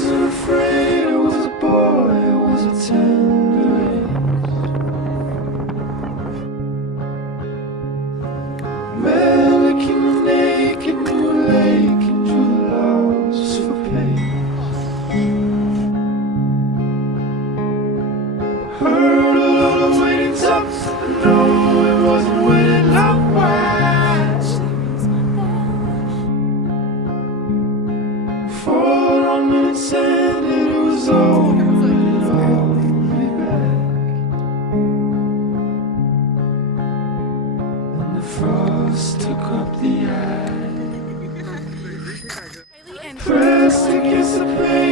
wasn't afraid, I was a boy, I was a tender age. Mannequin naked, knew a lake and drew the laws for pace. Heard a lot of waiting tops, I know it wasn't waiting up west. Fought on and said it was over, and I'll be back. And the frost took up the axe, pressed against the pain.